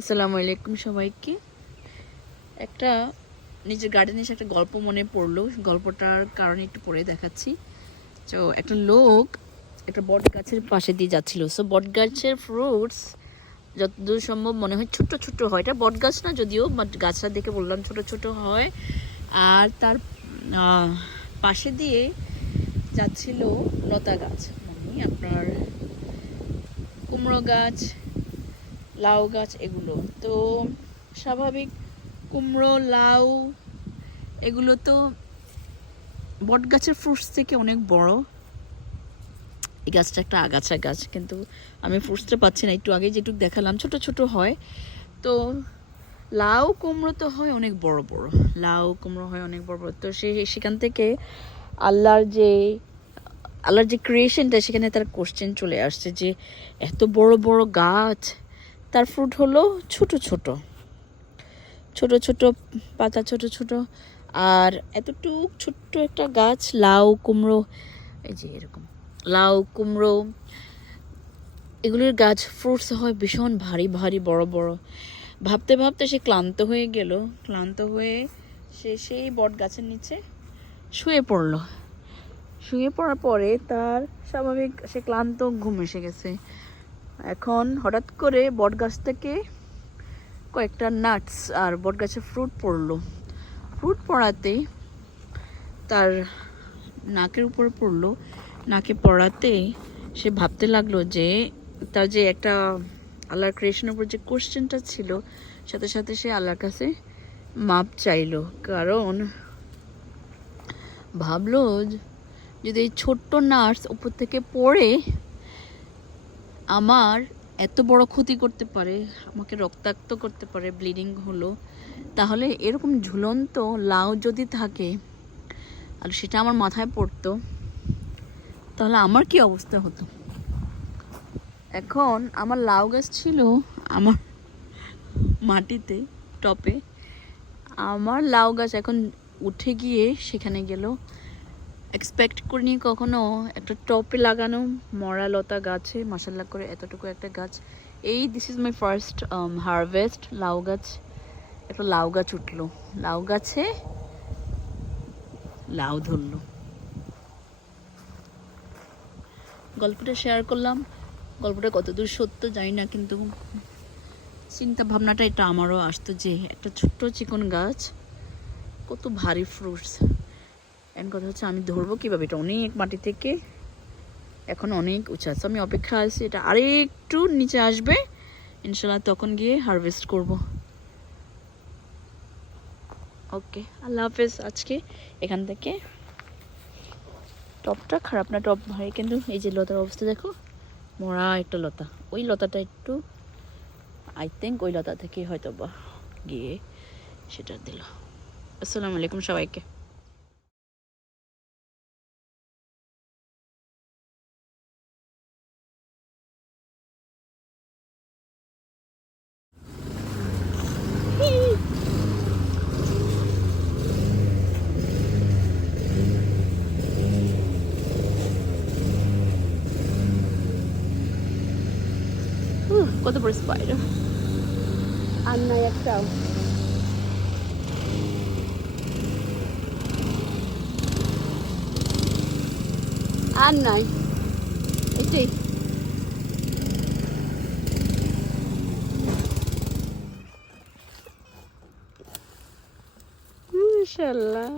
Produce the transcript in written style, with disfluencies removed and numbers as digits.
আসসালামু আলাইকুম সবাইকে। একটা নিজের গার্ডেনে এসে একটা গল্প মনে পড়লো, গল্পটার কারণে একটু পরে দেখাচ্ছি। তো একটা লোক একটা বট গাছের পাশে দিয়ে যাচ্ছিল। সো বট গাছের ফ্রুটস যতদূর সম্ভব মনে হয় ছোট ছোট হয়। এটা বট গাছ না যদিও, বাট গাছটা দেখে বললাম ছোট ছোট হয়। আর তার পাশে দিয়ে যাচ্ছিল লতা গাছ, মানে আপনার কুমড়ো গাছ, লাউ গাছ, এগুলো তো স্বাভাবিক। কুমড়ো, লাউ এগুলো তো বট গাছের ফ্রুটস থেকে অনেক বড়। এই গাছটা একটা আগাছা গাছ, কিন্তু আমি ফ্রুটসটা পাচ্ছি না। একটু আগে যেটুকু দেখালাম ছোট ছোট হয়। তো লাউ কুমড়ো তো হয় অনেক বড় বড়, লাউ কুমড়ো হয় অনেক বড় বড়। তো সেখান থেকে আল্লাহর যে ক্রিয়েশনটা, সেখানে তার কোশ্চেন চলে আসছে যে এত বড় বড় গাছ, তার ফ্রুট হলো ছোট ছোট ছোট ছোট পাতা, ছোট ছোট। আর এতটুক ছোট্ট একটা গাছ, লাউ কুমড়ো, এই যে এরকম লাউ কুমড়ো এগুলোর গাছ, ফ্রুটস হয় ভীষণ ভারী ভারী বড় বড়। ভাবতে ভাবতে সে ক্লান্ত হয়ে গেল। ক্লান্ত হয়ে সে সেই বট গাছের নিচে শুয়ে পড়লো। শুয়ে পড়ার পরে তার স্বাভাবিক সে ক্লান্ত, ঘুম এসে গেছে। এখন হঠাৎ করে বট গাছ থেকে কয়েকটা নাটস আর বট গাছের ফ্রুট পড়লো। ফ্রুট পড়াতে তার নাকের উপর পড়লো। নাকে পড়াতে সে ভাবতে লাগলো যে তার যে একটা আল্লাহর ক্রিয়েশনের উপর যে কোশ্চেনটা ছিল, সাথে সাথে সে আল্লাহর কাছে মাপ চাইলো। কারণ ভাবলো যদি এই ছোট্ট নার্স উপর থেকে পড়ে আমার এত বড় ক্ষতি করতে পারে, আমাকে রক্তাক্ত করতে পারে, ব্লিডিং হলো, তাহলে এরকম ঝুলন্ত লাউ যদি থাকে আর সেটা আমার মাথায় পড়তো, তাহলে আমার কি অবস্থা হতো। এখন আমার লাউ গাছ ছিল আমার মাটিতে, টপে। আমার লাউ গাছ এখন উঠে গিয়ে সেখানে গেল। এক্সপেক্ট করিনি কখনো একটা টপে লাগানো মরা লতা গাছে মাশাআল্লাহ করে এতটুকু একটা গাছ। This is my first harvest. লাউ গাছ, একটা লাউ গাছ উঠলো, লাউ গাছে লাউ ধরলো। গল্পটা শেয়ার করলাম। গল্পটা কতদূর সত্য জানি না, কিন্তু চিন্তা ভাবনাটা এটা আমারও আসতো যে একটা ছোট্ট চিকন গাছ, কত ভারী ফ্রুটস। এমন কথা হচ্ছে আমি ধরবো কীভাবে, এটা অনেক মাটি থেকে এখন অনেক উঁচু আছে। আমি অপেক্ষা আছি এটা আরেকটু নিচে আসবে, ইনশাল্লাহ তখন গিয়ে হারভেস্ট করব। ওকে, আল্লাহ হাফেজ। আজকে এখান থেকে টপটা খারাপ না, টপ ভারী, কিন্তু এই যে লতার অবস্থা দেখো, মরা একটা লতা। ওই লতাটা একটু আই থিঙ্ক ওই লতা থেকে হয়তো বা গিয়ে সেটা দিল। আসসালামু আলাইকুম সবাইকে। কত বড় স্পাইডার! আর নাই একটাও। আর নাই, এটাই। মাশাআল্লাহ।